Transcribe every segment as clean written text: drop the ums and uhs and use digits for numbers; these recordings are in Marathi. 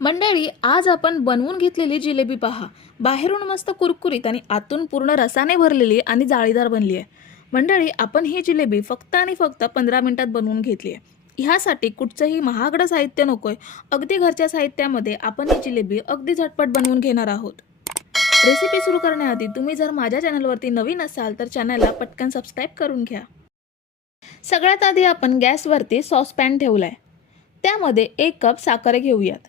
मंडळी, आज आपण बनवून घेतलेली जिलेबी पहा. बाहेरून मस्त कुरकुरीत आणि आतून पूर्ण रसाने भरलेली आणि जाळीदार बनली आहे. मंडळी, आपण ही जिलेबी फक्त आणि फक्त 15 मिनिटात बनवून घेतली आहे. ह्यासाठी कुठचंही महागडं साहित्य नकोय. अगदी घरच्या साहित्यामध्ये आपण ही जिलेबी अगदी झटपट बनवून घेणार आहोत. रेसिपी सुरू करण्याआधी तुम्ही जर माझ्या चॅनलवरती नवीन असाल तर चॅनलला पटकन सबस्क्राईब करून घ्या. सगळ्यात आधी आपण गॅसवरती सॉसपॅन ठेवलाय. त्यामध्ये 1 कप साखर घेऊयात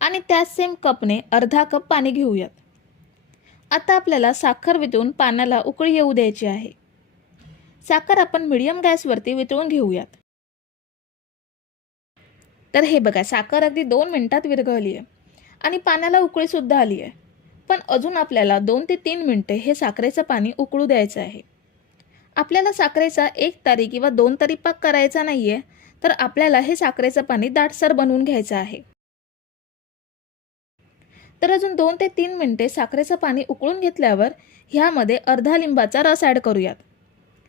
आणि त्याच सेम कपने अर्धा कप पाणी घेऊयात. आता आपल्याला साखर वितळून पाण्याला उकळी येऊ द्यायची आहे. साखर आपण मीडियम गॅसवरती वितळून घेऊयात. तर हे बघा, साखर अगदी 2 मिनिटात विरघळली आहे आणि पाण्याला उकळी सुद्धा आली आहे. पण अजून आपल्याला 2 ते 3 मिनिटे हे साखरेचं पाणी उकळू द्यायचं आहे. आपल्याला साखरेचा 1 तारी किंवा 2 तारी पाक करायचा नाहीये, तर आपल्याला हे साखरेचं पाणी दाटसर बनवून घ्यायचं आहे. तर अजून 2 ते 3 मिनिटे साखरेचं पाणी उकळून घेतल्यावर ह्यामध्ये अर्धा लिंबाचा रस ॲड करूयात.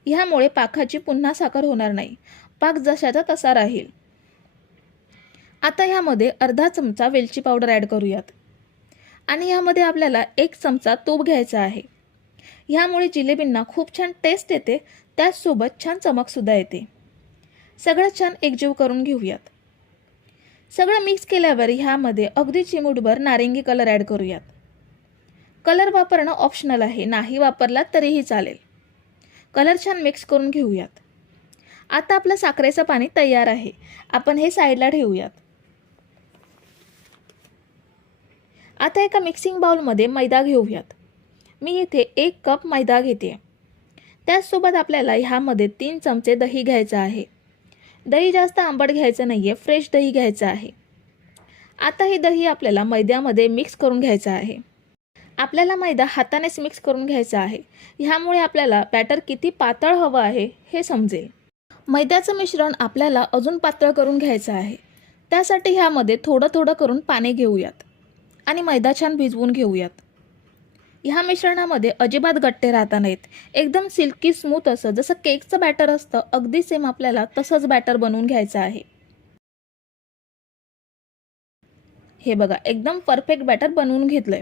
ह्यामुळे पाकाची पुन्हा साखर होणार नाही, पाक जशाचा तसा राहील. आता ह्यामध्ये अर्धा चमचा वेलची पावडर ॲड करूयात आणि ह्यामध्ये आपल्याला 1 चमचा तूप घ्यायचा आहे. ह्यामुळे जिलेबींना खूप छान टेस्ट येते, त्याचसोबत छान चमकसुद्धा येते. सगळं छान एकजीव करून घेऊयात. सगळं मिक्स केल्यावर ह्यामध्ये अगदी चिमूटभर नारिंगी कलर ॲड करूयात. कलर वापरणं ऑप्शनल आहे, नाही वापरला तरीही चालेल. कलर छान मिक्स करून घेऊयात. आता आपलं साखरेचं पाणी तयार आहे. आपण हे साईडला ठेवूयात. आता एका मिक्सिंग बाउलमध्ये मैदा घेऊयात. मी इथे 1 कप मैदा घेते. त्याचसोबत आपल्याला ह्यामध्ये 3 चमचे दही घ्यायचं आहे. दही जास्त आंबट घ्यायचं नाहीये, फ्रेश दही घ्यायचं आहे. आता ही दही आपल्याला मैद्यामध्ये मिक्स करून घ्यायचं आहे. आपल्याला मैदा हातानेच मिक्स करून घ्यायचा आहे. ह्यामुळे आपल्याला बॅटर किती पातळ हवं आहे हे समजेल. मैद्याचं मिश्रण आपल्याला अजून पातळ करून घ्यायचं आहे. त्यासाठी ह्यामध्ये थोडं थोडं करून पाणी घेऊयात आणि मैदा छान भिजवून घेऊयात. ह्या मिश्रणामध्ये अजिबात गट्टे राहता नाहीत. एकदम सिल्की स्मूथ असं जसं केकचं बॅटर असतं, अगदी सेम आपल्याला तसंच बॅटर बनवून घ्यायचं आहे. हे बघा, एकदम परफेक्ट बॅटर बनवून घेतलंय.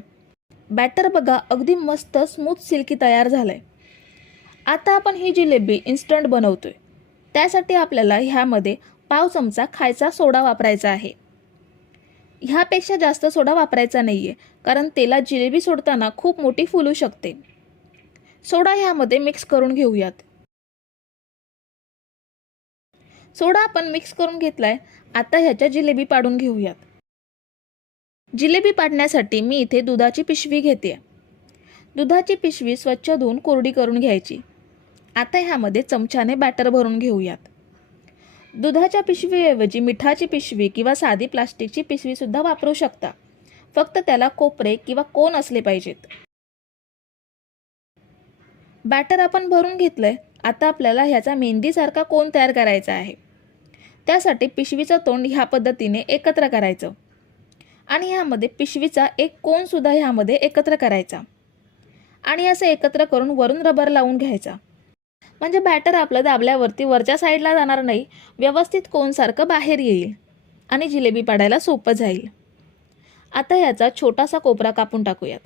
बॅटर बघा, अगदी मस्त स्मूथ सिल्की तयार झालंय. आता आपण ही जिलेबी इन्स्टंट बनवतोय. त्यासाठी आपल्याला ह्यामध्ये पाव चमचा खायचा सोडा वापरायचा आहे. ह्यापेक्षा जास्त सोडा वापरायचा नाहीये, कारण तेलात जिलेबी सोडताना खूप मोठी फुलू शकते. सोडा ह्यामध्ये मिक्स करून घेऊयात. सोडा आपण मिक्स करून घेतलाय. आता ह्याच्या जिलेबी पाडून घेऊयात. जिलेबी पाडण्यासाठी मी इथे दुधाची पिशवी घेते. दुधाची पिशवी स्वच्छ धुवून कोरडी करून घ्यायची. आता ह्यामध्ये चमच्याने बॅटर भरून घेऊयात. दुधाच्या पिशवीऐवजी मिठाची पिशवी किंवा साधी प्लास्टिकची पिशवी सुद्धा वापरू शकता. फक्त त्याला कोपरे किंवा कोन असले पाहिजेत. बॅटर आपण भरून घेतलंय. आता आपल्याला ह्याचा मेहंदीसारखा कोन तयार करायचा आहे. त्यासाठी पिशवीचं तोंड ह्या पद्धतीने एकत्र करायचं आणि ह्यामध्ये पिशवीचा एक कोन सुद्धा ह्यामध्ये एकत्र करायचा आणि असं एकत्र करून वरून रबर लावून घ्यायचा. म्हणजे बॅटर आपलं दाबल्यावरती वरच्या साईडला जाणार नाही, व्यवस्थित कोनसारखं बाहेर येईल आणि जिलेबी पाडायला सोपं जाईल. आता ह्याचा छोटासा कोपरा कापून टाकूयात.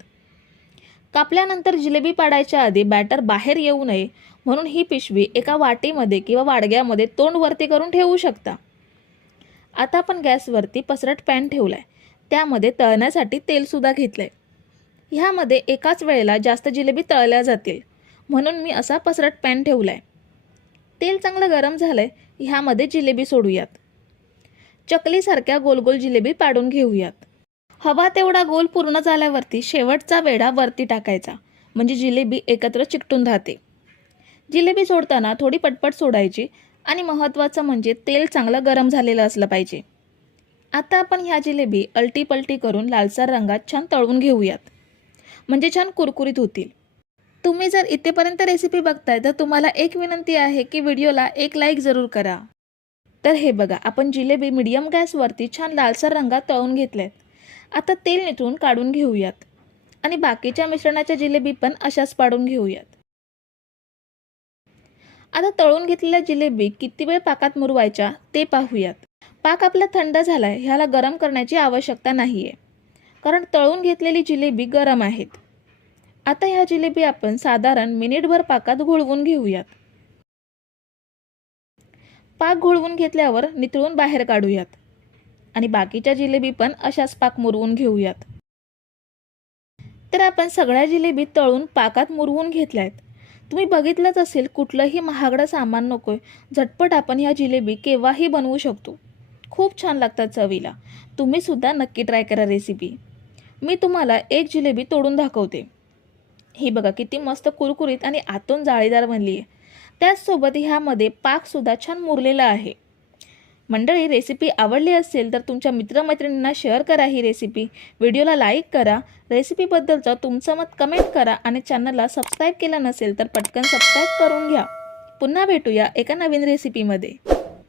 कापल्यानंतर जिलेबी पाडायच्या आधी बॅटर बाहेर येऊ नये म्हणून ही पिशवी एका वाटीमध्ये किंवा वाडग्यामध्ये तोंड वरती करून ठेवू शकता. आता आपण गॅसवरती पसरट पॅन ठेवलाय. त्यामध्ये तळण्यासाठी तेलसुद्धा घेतलंय. ह्यामध्ये एकाच वेळेला जास्त जिलेबी तळल्या जातील म्हणून मी असा पसरट पॅन ठेवलाय. तेल चांगलं गरम झालंय. ह्यामध्ये जिलेबी सोडूयात. चकलीसारख्या गोल गोल जिलेबी पाडून घेऊयात. हवा तेवढा गोल पूर्ण झाल्यावरती शेवटचा वेढा वरती टाकायचा, म्हणजे जिलेबी एकत्र चिकटून राहते. जिलेबी सोडताना थोडी पटपट सोडायची आणि महत्त्वाचं म्हणजे तेल चांगलं गरम झालेलं असलं पाहिजे. आता आपण ह्या जिलेबी अलटी पलटी करून लालसर रंगात छान तळून घेऊयात, म्हणजे छान कुरकुरीत होतील. तुम्ही जर इथेपर्यंत रेसिपी बघताय तर तुम्हाला एक विनंती आहे की व्हिडिओला एक लाईक जरूर करा. तर हे बघा, आपण जिलेबी मीडियम गॅसवरती छान लालसर रंगात तळून घेतल्यात. आता तेल निथळून काढून घेऊयात आणि बाकीच्या मिश्रणाच्या जिलेबी पण अशाच पाडून घेऊयात. आता तळून घेतलेल्या जिलेबी किती वेळ पाकात मुरवायच्या ते पाहूयात. पाक आपला थंड झाला आहे, ह्याला गरम करण्याची आवश्यकता नाही आहे, कारण तळून घेतलेली जिलेबी गरम आहेत. आता ह्या जिलेबी आपण साधारण मिनिटभर पाकात घोळवून घेऊयात. पाक घोळवून घेतल्यावर नितळून बाहेर काढूयात आणि बाकीच्या जिलेबी पण अशाच पाक मुरवून घेऊयात. तर आपण सगळ्या जिलेबी तळून पाकात मुरवून घेतल्या आहेत. तुम्ही बघितलंच असेल, कुठलंही महागडं सामान नकोय, झटपट आपण ह्या जिलेबी केव्हाही बनवू शकतो. खूप छान लागतात चवीला. तुम्ही सुद्धा नक्की ट्राय करा रेसिपी. मी तुम्हाला एक जिलेबी तोडून दाखवते. ही बघा किती मस्त कुरकुरीत आणि आतून जाळीदार बनली आहे. त्याचसोबत ह्यामध्ये पाकसुद्धा छान मुरलेला आहे. मंडळी, रेसिपी आवडली असेल तर तुमच्या मित्रमैत्रिणींना शेअर करा ही रेसिपी. व्हिडिओला लाईक करा. रेसिपीबद्दलचं तुमचं मत कमेंट करा आणि चॅनलला सबस्क्राईब केलं नसेल तर पटकन सबस्क्राईब करून घ्या. पुन्हा भेटूया एका नवीन रेसिपीमध्ये.